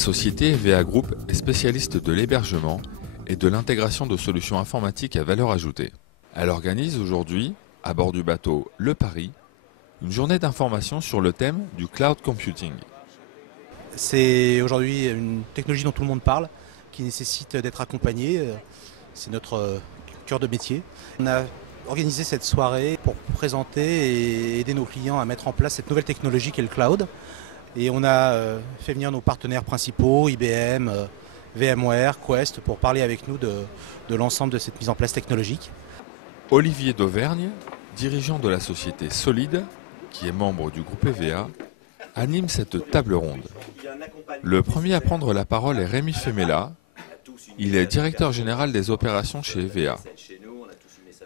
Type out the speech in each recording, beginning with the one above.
société EVA Group est spécialiste de l'hébergement et de l'intégration de solutions informatiques à valeur ajoutée. Elle organise aujourd'hui, à bord du bateau Le Paris, une journée d'information sur le thème du cloud computing. C'est aujourd'hui une technologie dont tout le monde parle, qui nécessite d'être accompagnée. C'est notre cœur de métier. On a organisé cette soirée pour présenter et aider nos clients à mettre en place cette nouvelle technologie qu'est le cloud. Et on a fait venir nos partenaires principaux, IBM, VMware, Quest, pour parler avec nous de l'ensemble de cette mise en place technologique. Olivier d'Auvergne, dirigeant de la société Solide, qui est membre du groupe EVA, anime cette table ronde. Le premier à prendre la parole est Rémi Femella. Il est directeur général des opérations chez EVA.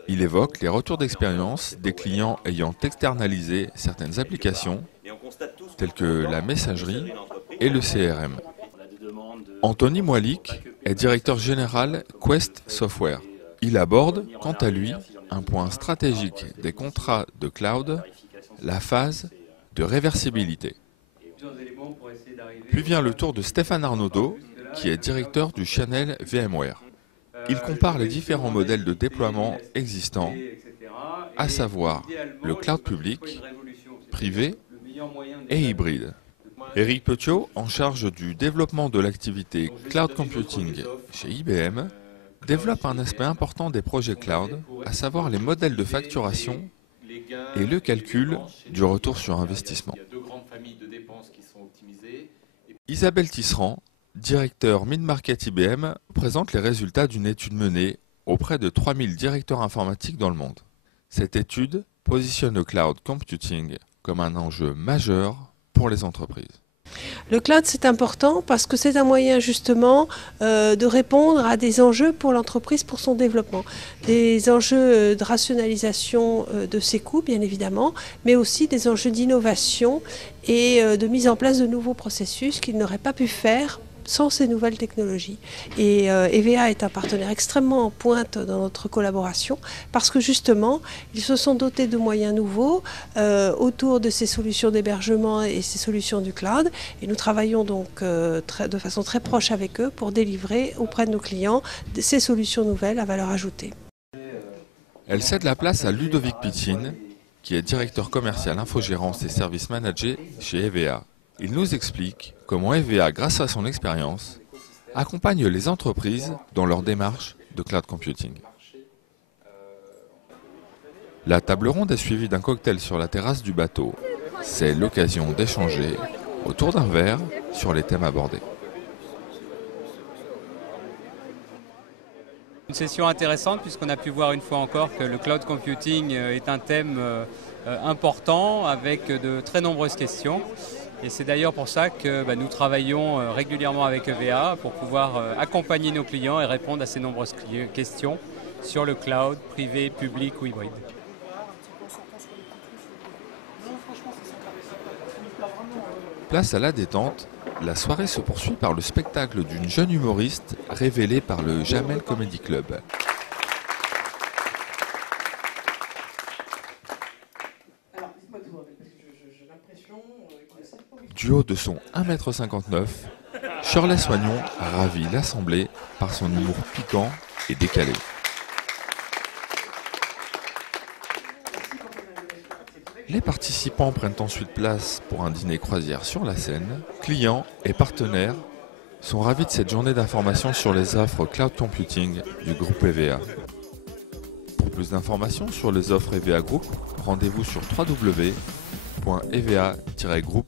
Il évoque les retours d'expérience des clients ayant externalisé certaines applications, telles que la messagerie et le CRM. Anthony Moilic est directeur général Quest Software. Il aborde, quant à lui, un point stratégique des contrats de cloud, la phase de réversibilité. Puis vient le tour de Stéphane Arnaudot, qui est directeur du channel VMware. Il compare les différents modèles de déploiement existants, à savoir le cloud public, privé et hybride. Éric Petiot, en charge du développement de l'activité cloud computing chez IBM, développe un aspect important des projets cloud, à savoir les modèles de facturation et le calcul du retour sur investissement. Isabelle Tisserand, directeur Mid-Market IBM, présente les résultats d'une étude menée auprès de 3000 directeurs informatiques dans le monde. Cette étude positionne le cloud computing comme un enjeu majeur pour les entreprises. Le cloud, c'est important parce que c'est un moyen justement de répondre à des enjeux pour l'entreprise, pour son développement. Des enjeux de rationalisation de ses coûts, bien évidemment, mais aussi des enjeux d'innovation et de mise en place de nouveaux processus qu'il n'aurait pas pu faire sans ces nouvelles technologies. Et EVA est un partenaire extrêmement en pointe dans notre collaboration parce que justement, ils se sont dotés de moyens nouveaux autour de ces solutions d'hébergement et ces solutions du cloud. Et nous travaillons donc de façon très proche avec eux pour délivrer auprès de nos clients ces solutions nouvelles à valeur ajoutée. Elle cède la place à Ludovic Pitin, qui est directeur commercial infogérance et services managés chez EVA. Il nous explique comment EVA, grâce à son expérience, accompagne les entreprises dans leur démarche de cloud computing. La table ronde est suivie d'un cocktail sur la terrasse du bateau. C'est l'occasion d'échanger autour d'un verre sur les thèmes abordés. Une session intéressante puisqu'on a pu voir une fois encore que le cloud computing est un thème important avec de très nombreuses questions. Et c'est d'ailleurs pour ça que nous travaillons régulièrement avec EVA pour pouvoir accompagner nos clients et répondre à ces nombreuses questions sur le cloud, privé, public ou hybride. Place à la détente, la soirée se poursuit par le spectacle d'une jeune humoriste révélée par le Jamel Comedy Club. Du haut de son 1,59 m, Shirley Soignon ravit l'assemblée par son humour piquant et décalé. Les participants prennent ensuite place pour un dîner croisière sur la Seine. Clients et partenaires sont ravis de cette journée d'information sur les offres cloud computing du groupe EVA. Pour plus d'informations sur les offres EVA Group, rendez-vous sur www.eva-group.com.